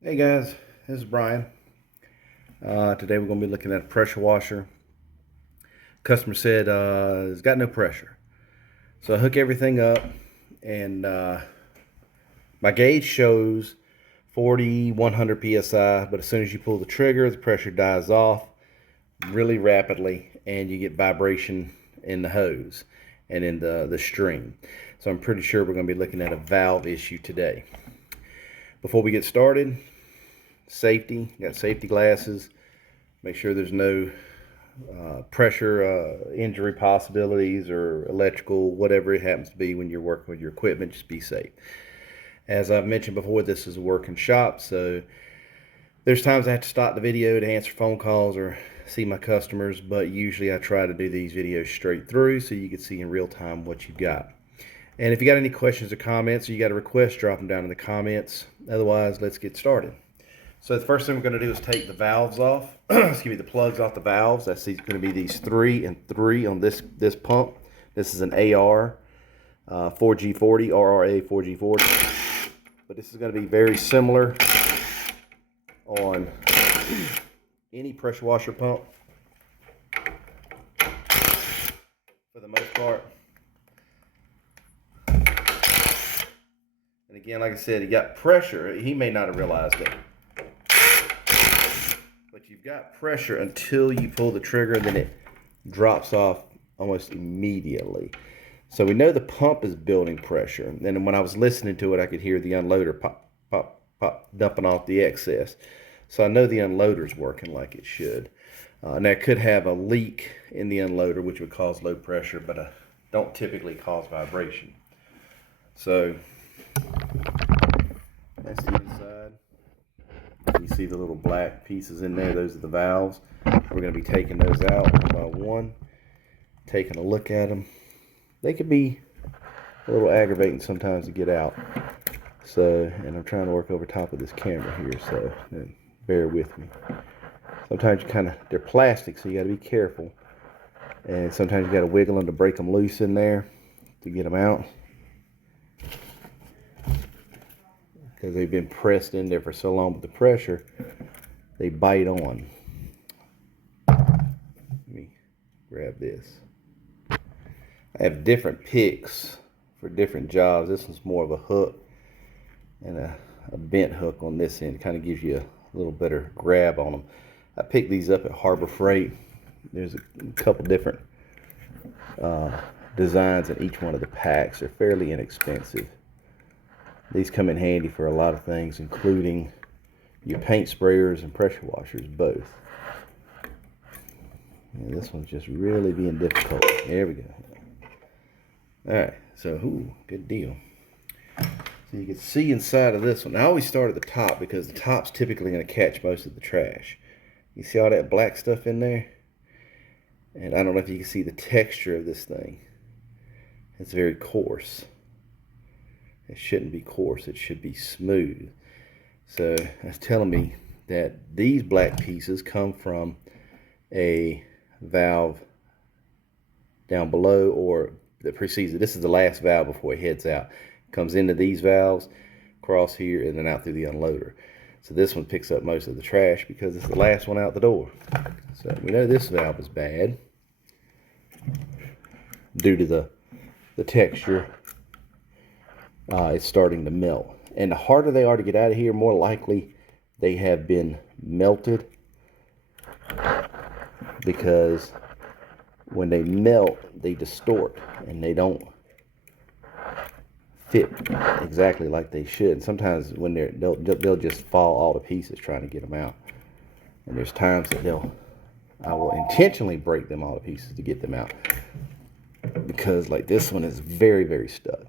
Hey guys, this is Brian. Today we're going to be looking at a pressure washer. Customer said it's got no pressure. So I hook everything up and my gauge shows 4,100 psi, but as soon as you pull the trigger, the pressure dies off really rapidly and you get vibration in the hose and in the string. So I'm pretty sure we're going to be looking at a valve issue today. Before we get started, safety, got safety glasses, make sure there's no pressure injury possibilities or electrical, whatever it happens to be when you're working with your equipment. Just be safe. As I've mentioned before, this is a working shop, so there's times I have to stop the video to answer phone calls or see my customers, but usually I try to do these videos straight through so you can see in real time what you've got. And if you got any questions or comments or you got a request, drop them down in the comments. Otherwise, let's get started. So the first thing we're going to do is take the valves off. Excuse me, the plugs off the valves. That's going to be these 3 and 3 on this pump. This is an AR 4G40, RRA 4G40. But this is going to be very similar on any pressure washer pump for the most part. And again, like I said, he got pressure. He may not have realized it. But you've got pressure until you pull the trigger, and then it drops off almost immediately. So we know the pump is building pressure. And then when I was listening to it, I could hear the unloader pop, pop, pop, dumping off the excess. So I know the unloader's working like it should. Now it could have a leak in the unloader, which would cause low pressure, but don't typically cause vibration. So that's the inside. You see the little black pieces in there, those are the valves. We're going to be taking those out one by one, taking a look at them. They could be a little aggravating sometimes to get out. So, and I'm trying to work over top of this camera here, so bear with me. Sometimes they're plastic, so you got to be careful. And sometimes you got to wiggle them to break them loose in there to get them out, because they've been pressed in there for so long with the pressure, they bite on. Let me grab this. I have different picks for different jobs. This one's more of a hook and a bent hook on this end. It kind of gives you a little better grab on them. I picked these up at Harbor Freight. There's a couple different designs in each one of the packs. They're fairly inexpensive. These come in handy for a lot of things, including your paint sprayers and pressure washers, both. And this one's just really being difficult. There we go. Alright, so, good deal. So you can see inside of this one. I always start at the top because the top's typically going to catch most of the trash. You see all that black stuff in there? And I don't know if you can see the texture of this thing. It's very coarse. It shouldn't be coarse, it should be smooth. So that's telling me that these black pieces come from a valve down below, or that precedes it. This is the last valve before it heads out. It comes into these valves, across here, and then out through the unloader. So this one picks up most of the trash because it's the last one out the door. So we know this valve is bad due to the texture. It's starting to melt. And the harder they are to get out of here, more likely they have been melted, because when they melt, they distort and they don't fit exactly like they should. Sometimes when they'll just fall all to pieces trying to get them out. And there's times that I will intentionally break them all to pieces to get them out, because like this one is very, very stuck.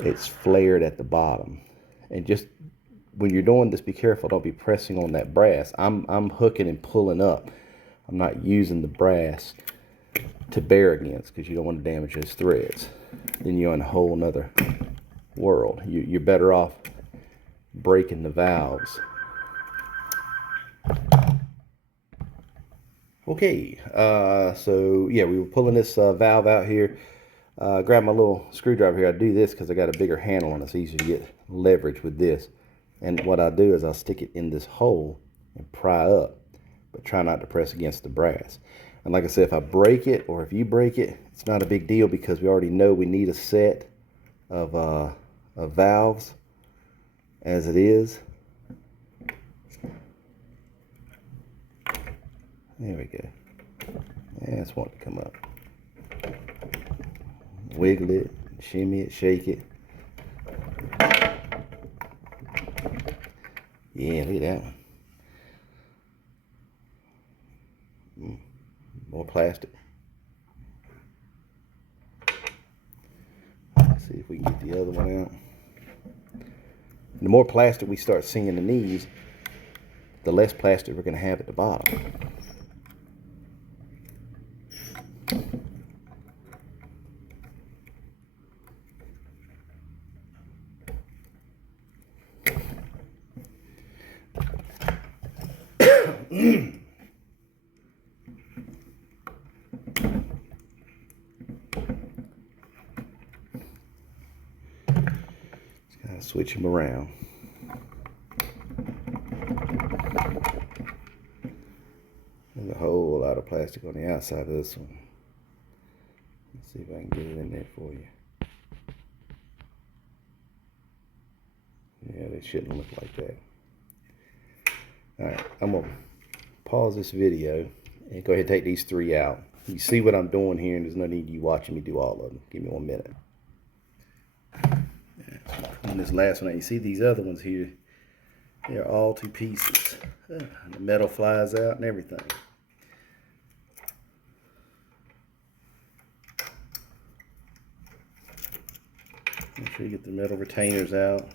It's flared at the bottom. And just when you're doing this, be careful. Don't be pressing on that brass. I'm hooking and pulling up. I'm not using the brass to bear against, because you don't want to damage those threads. Then you're in a whole nother world. You're better off breaking the valves. Okay, so yeah, we were pulling this valve out here. Grab my little screwdriver here. I do this because I got a bigger handle and it's easier to get leverage with this. And what I do is I'll stick it in this hole and pry up, but try not to press against the brass. And like I said, if I break it or if you break it, it's not a big deal because we already know we need a set of valves as it is. There we go. Yeah, it's wanting to come up. Wiggle it, shimmy it, shake it. Yeah, look at that one. More plastic. Let's see if we can get the other one out. The more plastic we start seeing in these, the less plastic we're going to have at the bottom. Just gotta switch them around. There's a whole lot of plastic on the outside of this one. Let's see if I can get it in there for you. Yeah, they shouldn't look like that. Alright, I'm going to pause this video and go ahead and take these three out. You see what I'm doing here, and there's no need of you watching me do all of them. Give me 1 minute. On this last one, you see these other ones here, they're all 2 pieces. The metal flies out and everything. Make sure you get the metal retainers out.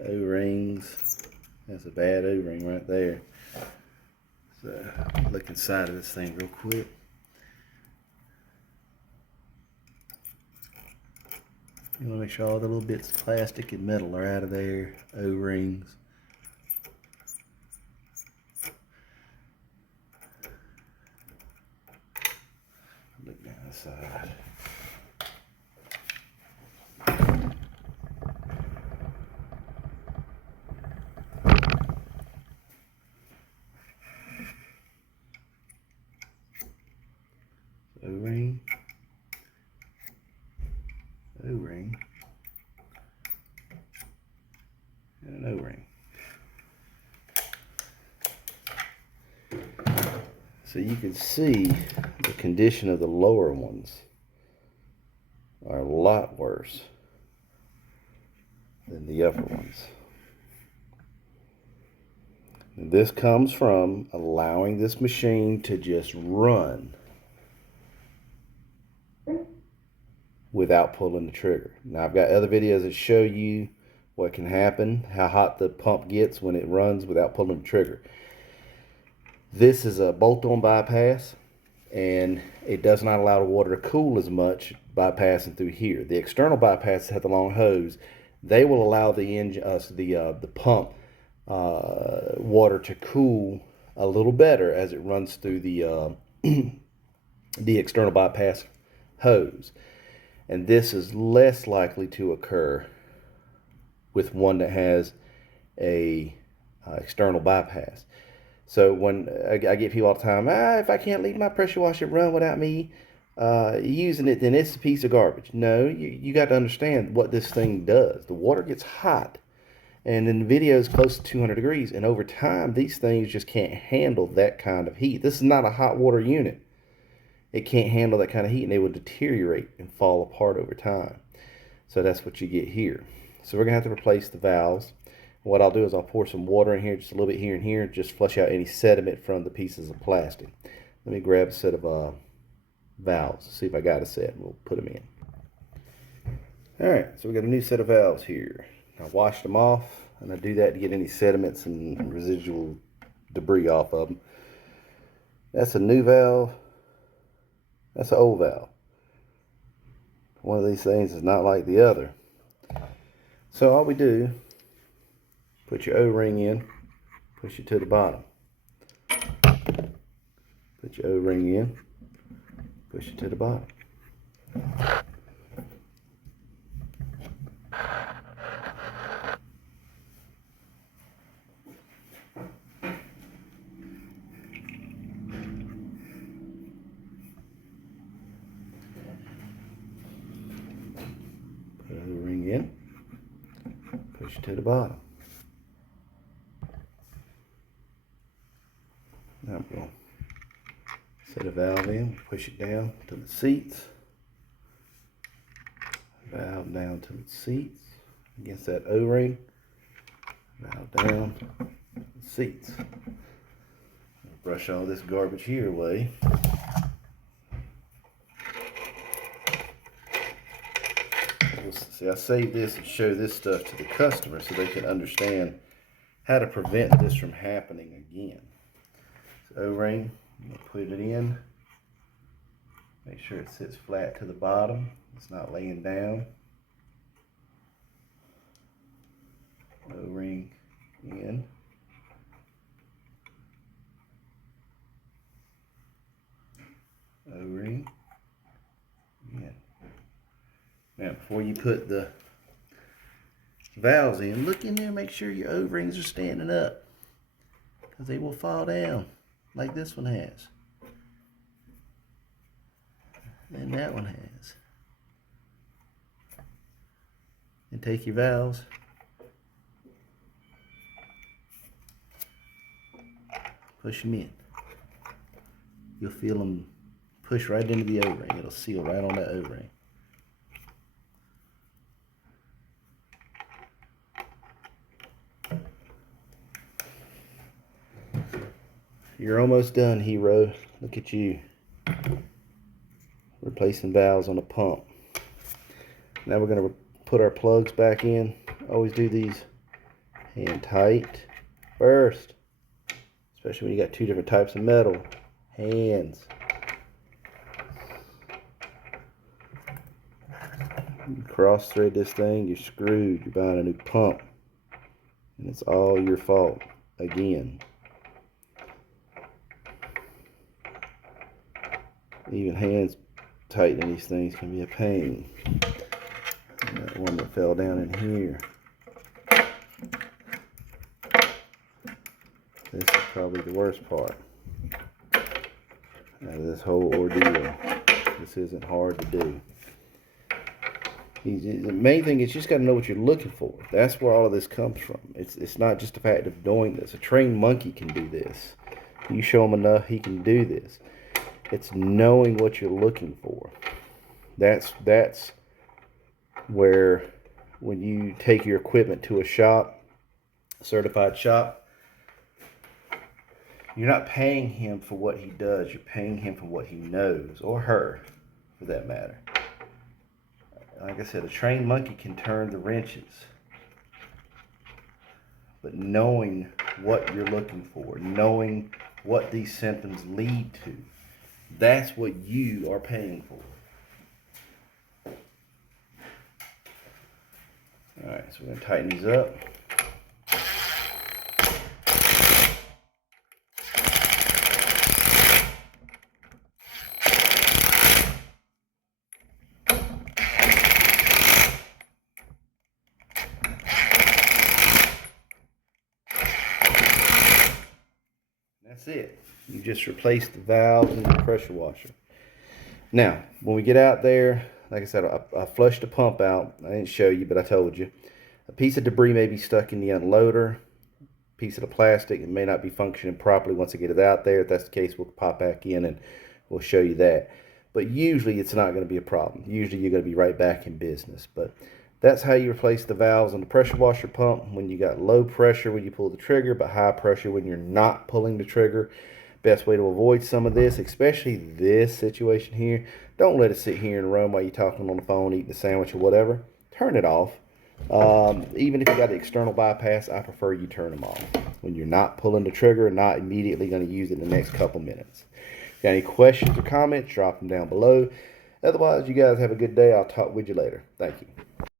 O-rings. That's a bad O-ring right there. So, look inside of this thing real quick. You want to make sure all the little bits of plastic and metal are out of there. O-rings. Look down the side. O-ring. O-ring. And an O-ring. So you can see the condition of the lower ones are a lot worse than the upper ones. And this comes from allowing this machine to just run without pulling the trigger. Now I've got other videos that show you what can happen, how hot the pump gets when it runs without pulling the trigger. This is a bolt-on bypass, and it does not allow the water to cool as much bypassing through here. The external bypasses have the long hose. They will allow the engine, the pump water to cool a little better as it runs through the the external bypass hose. And this is less likely to occur with one that has a external bypass. So when I get people all the time, if I can't leave my pressure washer run without me using it, then it's a piece of garbage. No, you got to understand what this thing does. The water gets hot, and then the video is close to 200 degrees, and over time, these things just can't handle that kind of heat. This is not a hot water unit. It can't handle that kind of heat, and they will deteriorate and fall apart over time. So that's what you get here. So we're going to have to replace the valves. What I'll do is I'll pour some water in here, just a little bit here and here, just flush out any sediment from the pieces of plastic. Let me grab a set of valves, see if I got a set, and we'll put them in. Alright, so we got a new set of valves here. I washed them off, and I do that to get any sediments and residual debris off of them. That's a new valve. That's an old valve. One of these things is not like the other. So all we do, put your O-ring in, push it to the bottom. Put your O-ring in, push it to the bottom. it to the bottom. Now I'm going to set a valve in, push it down to the seats. Valve down to the seats against that O-ring. Valve down to the seats. Brush all this garbage here away. See, I save this and show this stuff to the customer so they can understand how to prevent this from happening again. So O-ring, put it in. Make sure it sits flat to the bottom. It's not laying down. O-ring in. O-ring in. Now, before you put the valves in, look in there, make sure your O-rings are standing up, because they will fall down like this one has. And that one has. And take your valves, push them in. You'll feel them push right into the O-ring. It'll seal right on that O-ring. You're almost done, hero. Look at you. Replacing valves on the pump. Now we're going to put our plugs back in. Always do these hand tight first. Especially when you got two different types of metal. Hands. You cross thread this thing, you're screwed. You're buying a new pump. And it's all your fault. Again. Even hands tightening these things can be a pain. And that one that fell down in here. This is probably the worst part out of this whole ordeal. This isn't hard to do. The main thing is you just got to know what you're looking for. That's where all of this comes from. It's not just the fact of doing this. A trained monkey can do this. You show him enough, he can do this. It's knowing what you're looking for. That's where when you take your equipment to a shop, a certified shop, you're not paying him for what he does. You're paying him for what he knows, or her, for that matter. Like I said, a trained monkey can turn the wrenches. But knowing what you're looking for, knowing what these symptoms lead to, that's what you are paying for. Alright, so we're going to tighten these up. That's it. You just replace the valves and the pressure washer. Now, when we get out there, like I said, I flushed the pump out. I didn't show you, but I told you. A piece of debris may be stuck in the unloader. A piece of the plastic, it may not be functioning properly once I get it out there. If that's the case, we'll pop back in and we'll show you that. But usually it's not going to be a problem. Usually you're going to be right back in business. But that's how you replace the valves on the pressure washer pump when you got low pressure when you pull the trigger, but high pressure when you're not pulling the trigger. Best way to avoid some of this, especially this situation here, don't let it sit here and run while you're talking on the phone, eating a sandwich or whatever. Turn it off. Even if you got an external bypass, I prefer you turn them off. When you're not pulling the trigger, not immediately going to use it in the next couple minutes. If you got any questions or comments, drop them down below. Otherwise, you guys have a good day. I'll talk with you later. Thank you.